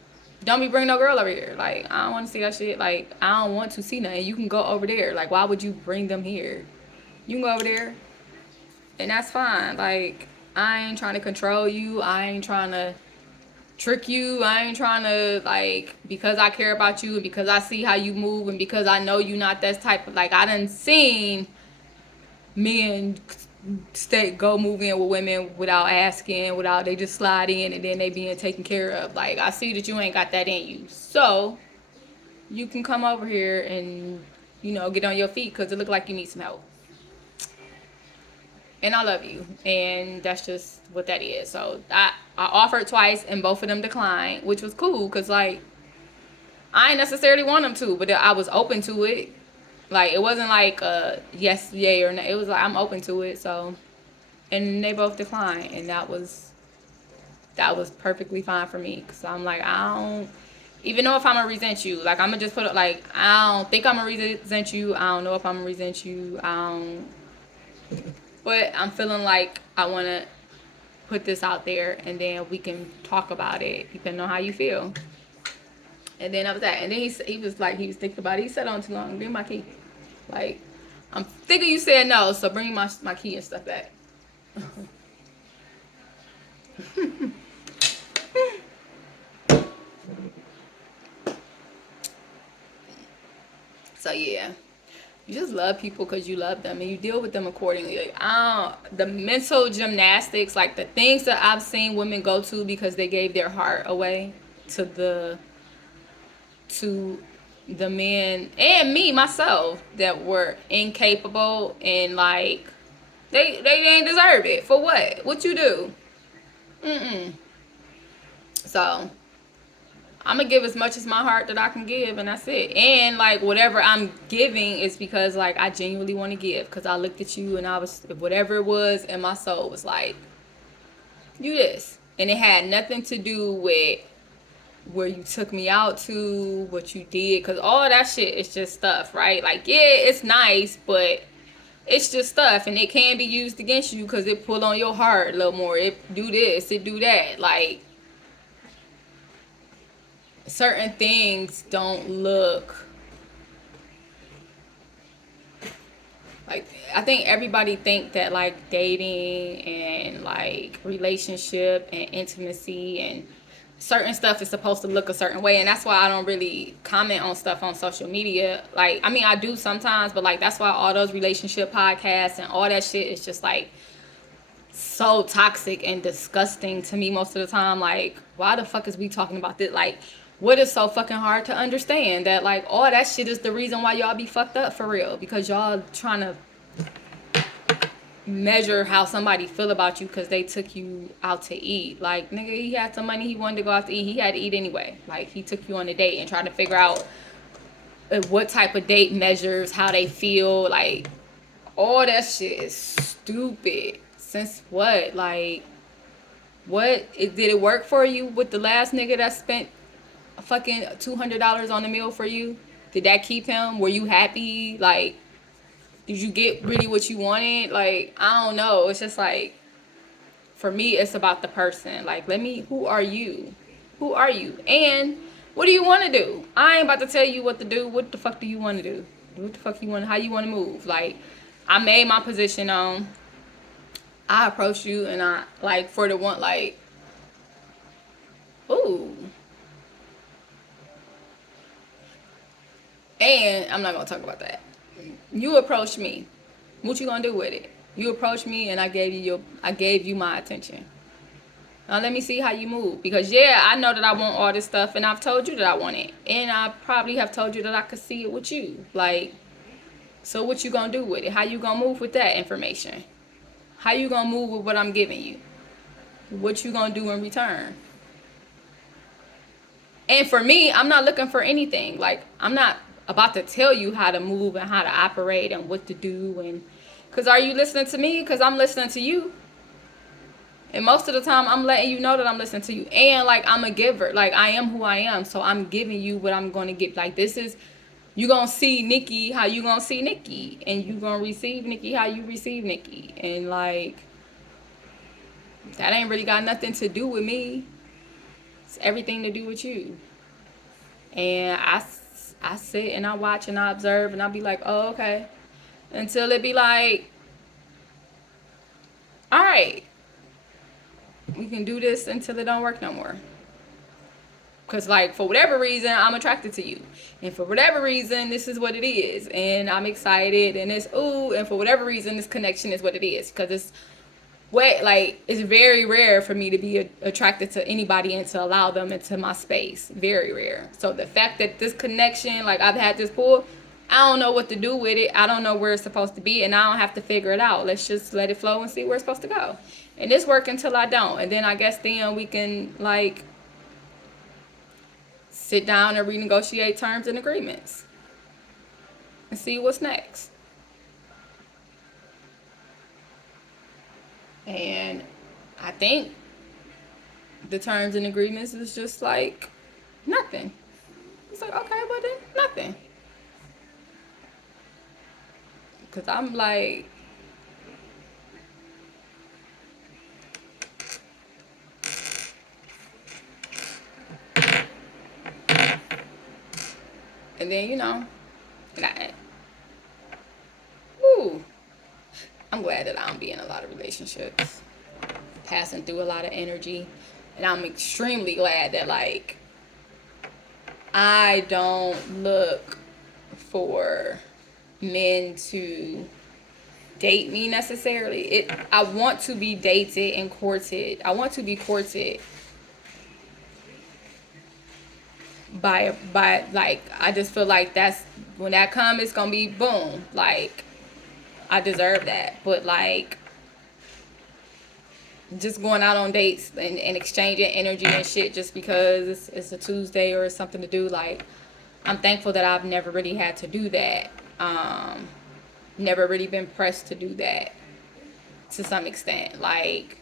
don't be bringing no girl over here. Like, I don't want to see that shit. Like, I don't want to see nothing. You can go over there. Like, why would you bring them here? You can go over there, and that's fine. Like, I ain't trying to control you. I ain't trying to trick you. I ain't trying to, like, because I care about you and because I see how you move and because I know you not that type of, like, I done seen men go move in with women without asking, without, they just slide in and then they being taken care of. Like, I see that you ain't got that in you, so you can come over here and, you know, get on your feet because it look like you need some help. And I love you, and that's just what that is. So I offered twice and both of them declined, which was cool because, like, I ain't necessarily want them to, but I was open to it. Like, it wasn't like yes, yay, or no. It was like, I'm open to it. So, and they both declined, and that was perfectly fine for me. Cause I'm like, I don't even know if I'm gonna resent you. Like, I'm gonna just put it like, I don't think I'm gonna resent you. I don't know if I'm gonna resent you. But I'm feeling like I wanna put this out there, and then we can talk about it depending on how you feel. And then that was that. And then he was like, he was thinking about it. He sat on too long. Bring my key. Like, I'm thinking you said no, so bring my key and stuff back. So yeah, you just love people because you love them and you deal with them accordingly. Like, the mental gymnastics, like the things that I've seen women go to because they gave their heart away to the men and me myself that were incapable, and like they didn't deserve it. For what you do? So I'm gonna give as much as my heart that I can give, and that's it. And like, whatever I'm giving is because like I genuinely want to give, because I looked at you and I was, whatever it was in my soul was like, do this. And it had nothing to do with where you took me out to, what you did, because all that shit is just stuff, right? Like, yeah, it's nice, but it's just stuff, and it can be used against you because it pull on your heart a little more. It do this, it do that. Like, certain things don't look like, I think everybody think that like dating and like relationship and intimacy and certain stuff is supposed to look a certain way, and that's why I don't really comment on stuff on social media. Like, I mean, I do sometimes, but like, that's why all those relationship podcasts and all that shit is just like so toxic and disgusting to me most of the time. Like, why the fuck is we talking about this? Like, what is so fucking hard to understand that like all that shit is the reason why y'all be fucked up for real? Because y'all trying to measure how somebody feel about you because they took you out to eat. Like, nigga, he had some money, he wanted to go out to eat, he had to eat anyway. Like, he took you on a date and tried to figure out what type of date measures how they feel. Like, all that shit is stupid. Since what? Like, did it work for you with the last nigga that spent fucking $200 on a meal for you? Did that keep him? Were you happy? Like, did you get really what you wanted? Like, I don't know. It's just like, for me, it's about the person. Like, who are you? Who are you? And what do you want to do? I ain't about to tell you what to do. What the fuck do you want to do? What the fuck you want? How you want to move? Like, I made my position on. I approached you, and I like, for the one, like, ooh. And I'm not gonna talk about that. You approached me. What you gonna do with it? You approached me, and I gave you my attention. Now let me see how you move. Because yeah, I know that I want all this stuff, and I've told you that I want it, and I probably have told you that I could see it with you. Like, so what you gonna do with it? How you gonna move with that information? How you gonna move with what I'm giving you? What you gonna do in return? And for me, I'm not looking for anything. Like, I'm not about to tell you how to move and how to operate and what to do. And because are you listening to me? Because I'm listening to you. And most of the time, I'm letting you know that I'm listening to you. And, like, I'm a giver. Like, I am who I am. So I'm giving you what I'm going to give. Like, this is, you going to see Nikki how you going to see Nikki. And you going to receive Nikki how you receive Nikki. And, like, that ain't really got nothing to do with me. It's everything to do with you. And I sit and I watch and I observe and I'll be like, oh, okay. Until it be like, all right, we can do this until it don't work no more. Because, like, for whatever reason, I'm attracted to you. And for whatever reason, this is what it is. And I'm excited and it's, ooh, and for whatever reason, this connection is what it is. Because it's what, like, it's very rare for me to be attracted to anybody and to allow them into my space. Very rare. So the fact that this connection, like, I've had this pull, I don't know what to do with it. I don't know where it's supposed to be, and I don't have to figure it out. Let's just let it flow and see where it's supposed to go. And this work until I don't. And then I guess then we can, like, sit down and renegotiate terms and agreements and see what's next. And I think the terms and agreements is just like nothing. It's like, okay, well then, nothing. Because I'm like, and then, you know, and I'm glad that I don't be in a lot of relationships, passing through a lot of energy. And I'm extremely glad that, like, I don't look for men to date me necessarily. I want to be dated and courted. I want to be courted by like, I just feel like that's when that comes, it's gonna be boom. Like, I deserve that. But, like, just going out on dates and exchanging energy and shit just because it's a Tuesday or it's something to do, like, I'm thankful that I've never really had to do that. Never really been pressed to do that to some extent. Like,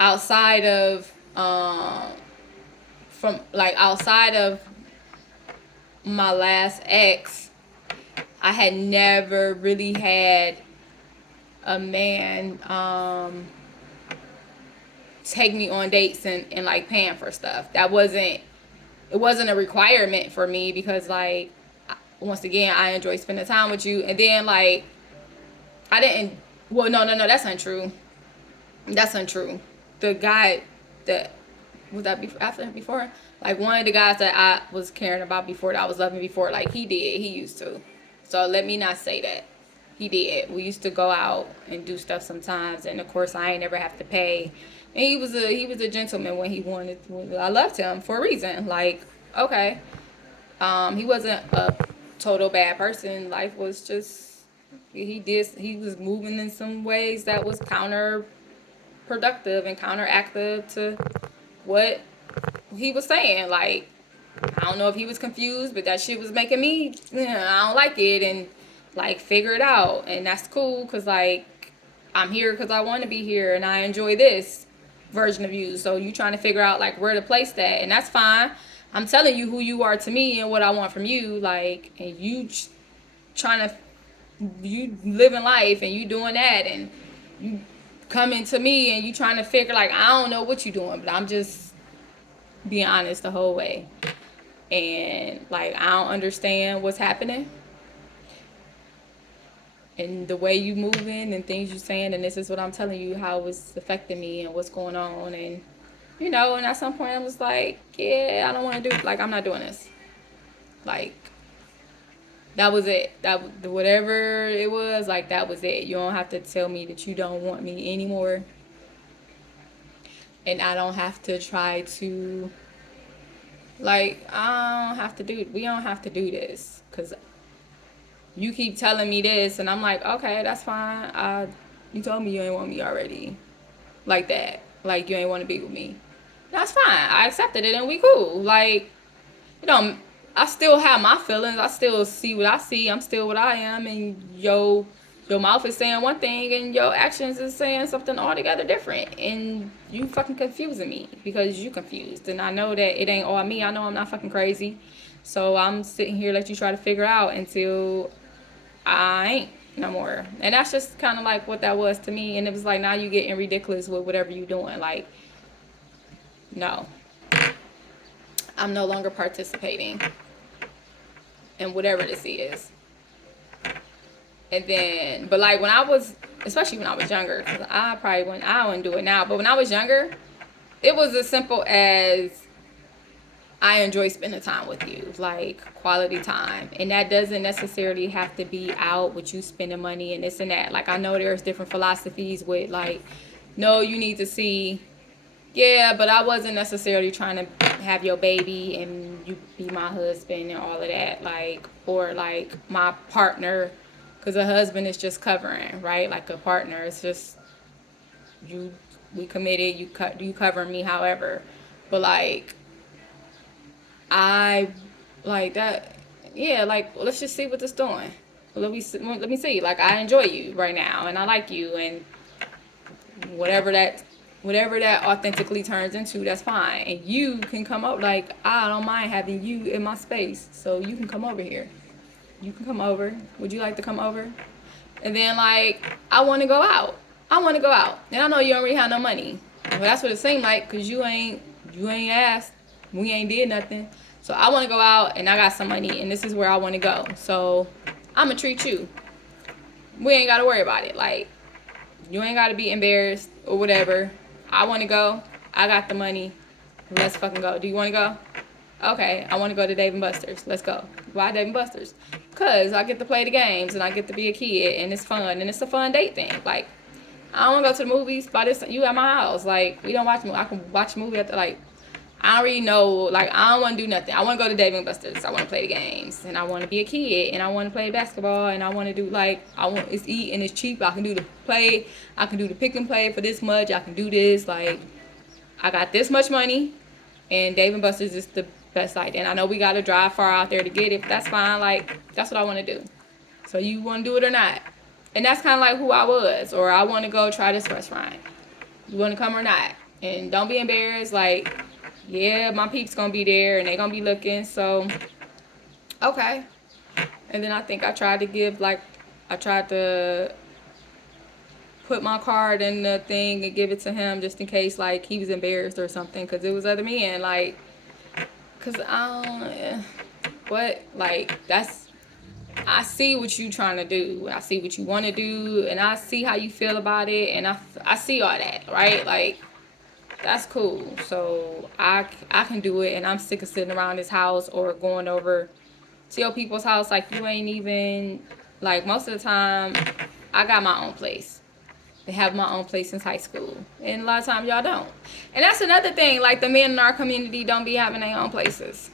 outside of outside of my last ex, I had never really had a man take me on dates and like paying for stuff. It wasn't a requirement for me because, like, once again, I enjoy spending time with you. And then, like, I didn't, well, no, that's untrue. That's untrue. The guy that, was that before? Like, one of the guys that I was caring about before, that I was loving before, like, he used to. So let me not say that. He did. We used to go out and do stuff sometimes, and of course I ain't never have to pay. And he was a gentleman when he wanted. I loved him for a reason. Like, okay, he wasn't a total bad person. Life was just, he was moving in some ways that was counterproductive and counteractive to what he was saying. Like, I don't know if he was confused, but that shit was making me, I don't like it, and, like, figure it out. And that's cool, because, like, I'm here because I want to be here and I enjoy this version of you. So you trying to figure out, like, where to place that, and that's fine. I'm telling you who you are to me and what I want from you, like, and you you living life and you doing that, and you coming to me and you trying to figure, like, I don't know what you doing, but I'm just being honest the whole way. And, like, I don't understand what's happening and the way you moving and things you saying, and this is what I'm telling you, how it's affecting me and what's going on. And, you know, and at some point I was like, yeah, I don't want to do, like, I'm not doing this. Like, that was it. Whatever it was, like, that was it. You don't have to tell me that you don't want me anymore, and I don't have to try to, like, we don't have to do this, because you keep telling me this, and I'm like, okay, that's fine. You told me you ain't want me already. Like that. Like, you ain't want to be with me. That's fine. I accepted it and we cool. Like, you know, I still have my feelings. I still see what I see. I'm still what I am. And your mouth is saying one thing and your actions is saying something altogether different. And you fucking confusing me because you confused. And I know that it ain't all me. I know I'm not fucking crazy. So I'm sitting here let you try to figure out until I ain't no more. And that's just kind of like what that was to me. And it was like, now you getting ridiculous with whatever you doing. Like, no. I'm no longer participating in whatever this is. And then, but like when I was, especially when I was younger, cause I wouldn't do it now. But when I was younger, it was as simple as I enjoy spending time with you, like quality time. And that doesn't necessarily have to be out with you spending money and this and that. Like I know there's different philosophies with like, no, you need to see. Yeah, but I wasn't necessarily trying to have your baby and you be my husband and all of that, like, or like my partner, because a husband is just covering, right? Like a partner is just we committed, you covering me, however, but like I like that, yeah, like let's just see what this doing. Let me see. Like I enjoy you right now and I like you and whatever that authentically turns into, that's fine. And you can come up, like I don't mind having you in my space, so you can come over here. You can come over. Would you like to come over? And then like I want to go out. And I know you don't really have no money, but that's what it seemed like because you ain't asked. We ain't did nothing. So I want to go out and I got some money and this is where I want to go. So I'm gonna treat you. We ain't gotta worry about it. Like you ain't gotta be embarrassed or whatever. I want to go. I got the money. Let's fucking go. Do you want to go? Okay, I want to go to Dave & Buster's. Let's go. Why Dave & Buster's? Because I get to play the games and I get to be a kid and it's fun and it's a fun date thing. Like, I don't want to go to the movies by this. You at my house. Like, we don't watch movies. I can watch a movie at the, like, I don't really know. Like, I don't want to do nothing. I want to go to Dave & Buster's. I want to play the games and I want to be a kid and I want to play basketball and I want to do, like, it's eat and it's cheap. I can do the play. I can do the pick and play for this much. I can do this. Like, I got this much money and Dave & Buster's is the best idea. And I know we got to drive far out there to get it, but that's fine. Like, that's what I want to do. So you want to do it or not? And that's kind of like who I was. Or I want to go try this restaurant. You want to come or not? And don't be embarrassed. Like, yeah, my peeps going to be there and they going to be looking. So, okay. And then I think I tried to put my card in the thing and give it to him just in case, like, he was embarrassed or something. Because it was other men, like, because I don't, what, like, I see what you trying to do. I see what you want to do. And I see how you feel about it. And I see all that, right? Like, that's cool. So I can do it. And I'm sick of sitting around this house or going over to your people's house. Like, you ain't even, like, most of the time, I got my own place. They have my own place since high school. And a lot of times y'all don't. And that's another thing. Like, the men in our community don't be having their own places.